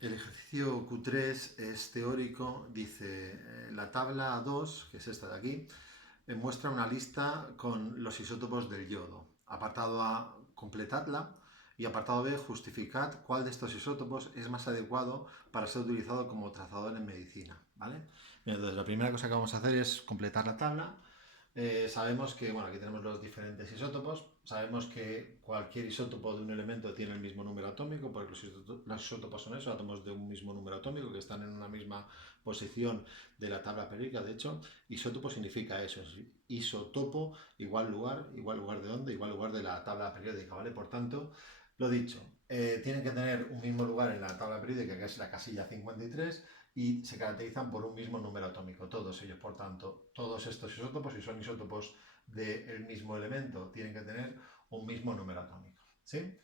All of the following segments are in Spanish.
El ejercicio Q3 es teórico, dice la tabla 2, que es esta de aquí, muestra una lista con los isótopos del yodo. Apartado A, completadla, y apartado B, justificad cuál de estos isótopos es más adecuado para ser utilizado como trazador en medicina, ¿vale? Entonces, la primera cosa que vamos a hacer es completar la tabla. Sabemos que, bueno, aquí tenemos los diferentes isótopos. Sabemos que cualquier isótopo de un elemento tiene el mismo número atómico, porque los isótopos son eso, átomos de un mismo número atómico que están en una misma posición de la tabla periódica. De hecho, isótopo significa eso, es isotopo, igual lugar de dónde, igual lugar de la tabla periódica, ¿vale? Por tanto, lo dicho, tienen que tener un mismo lugar en la tabla periódica, que es la casilla 53, y se caracterizan por un mismo número atómico, todos ellos. Por tanto, todos estos isótopos, si son isótopos del mismo elemento, tienen que tener un mismo número atómico, ¿sí?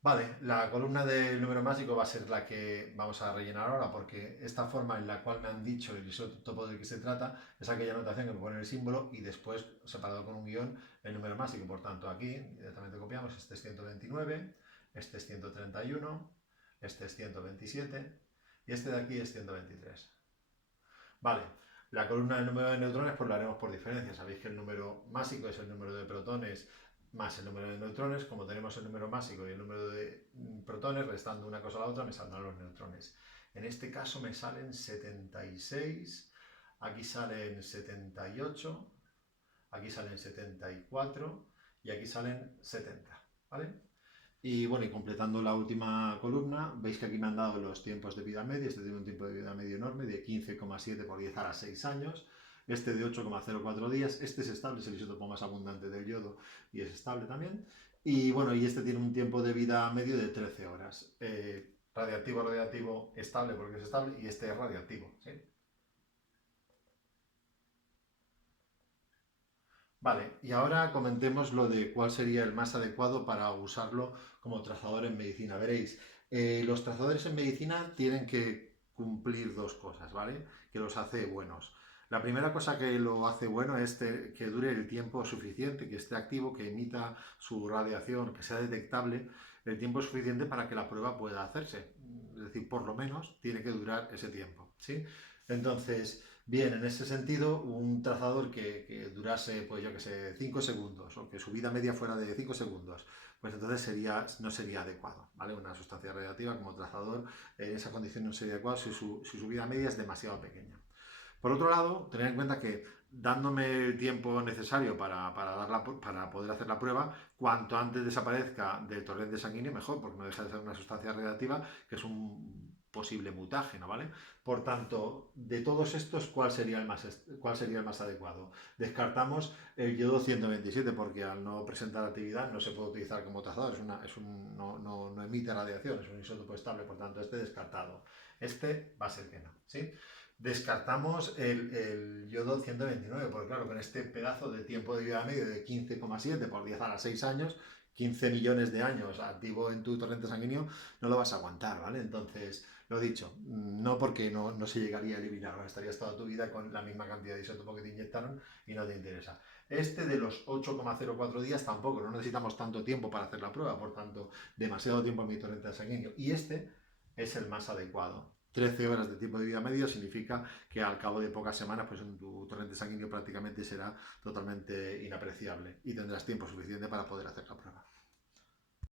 Vale, la columna del número másico va a ser la que vamos a rellenar ahora, porque esta forma en la cual me han dicho el isótopo del que se trata es aquella notación que me pone el símbolo y después, separado con un guión, el número másico. Por tanto, aquí directamente copiamos, este es 129, este es 131, este es 127 y este de aquí es 123. Vale, la columna del número de neutrones pues lo haremos por diferencia. Sabéis que el número másico es el número de protones más el número de neutrones. Como tenemos el número másico y el número de protones, restando una cosa a la otra, me saldrán los neutrones. En este caso me salen 76, aquí salen 78, aquí salen 74 y aquí salen 70. ¿Vale? Y bueno, y completando la última columna, veis que aquí me han dado los tiempos de vida media. Este tiene un tiempo de vida medio enorme, de 15,7 por 10 a la 6 años. Este de 8,04 días. Este es estable, es el isótopo más abundante del yodo y es estable también. Y bueno, y este tiene un tiempo de vida medio de 13 horas. Radiactivo, estable porque es estable, y este es radiactivo, ¿sí? Vale, y ahora comentemos lo de cuál sería el más adecuado para usarlo como trazador en medicina. Veréis, los trazadores en medicina tienen que cumplir dos cosas, ¿vale? Que los hace buenos. La primera cosa que lo hace bueno es que dure el tiempo suficiente, que esté activo, que emita su radiación, que sea detectable el tiempo suficiente para que la prueba pueda hacerse. Es decir, por lo menos tiene que durar ese tiempo, ¿sí? Entonces, bien, en ese sentido, un trazador que durase, pues yo que sé, 5 segundos o que su vida media fuera de 5 segundos, pues entonces no sería adecuado, ¿vale? Una sustancia radiactiva como trazador en esa condición no sería adecuada si su vida media es demasiado pequeña. Por otro lado, tener en cuenta que dándome el tiempo necesario para poder hacer la prueba, cuanto antes desaparezca del torrente sanguíneo, mejor, porque no deja de ser una sustancia radiactiva que es un posible mutágeno, ¿vale? Por tanto, de todos estos, cuál sería el más adecuado? Descartamos el yodo 127 porque al no presentar actividad no se puede utilizar como trazador, no emite radiación, es un isótopo estable, por tanto, este descartado. Este va a ser que no, ¿sí? Descartamos el yodo 129, porque claro, con este pedazo de tiempo de vida medio de 15,7 por 10 a las 6 años, 15 millones de años activo en tu torrente sanguíneo, no lo vas a aguantar, ¿vale? Entonces, lo dicho, no porque no se llegaría a eliminar, ¿no? Estarías toda tu vida con la misma cantidad de isótopo que te inyectaron y no te interesa. Este de los 8,04 días tampoco, no necesitamos tanto tiempo para hacer la prueba, por tanto, demasiado tiempo en mi torrente sanguíneo. Y este es el más adecuado. 13 horas de tiempo de vida medio significa que al cabo de pocas semanas pues en tu torrente sanguíneo prácticamente será totalmente inapreciable y tendrás tiempo suficiente para poder hacer la prueba.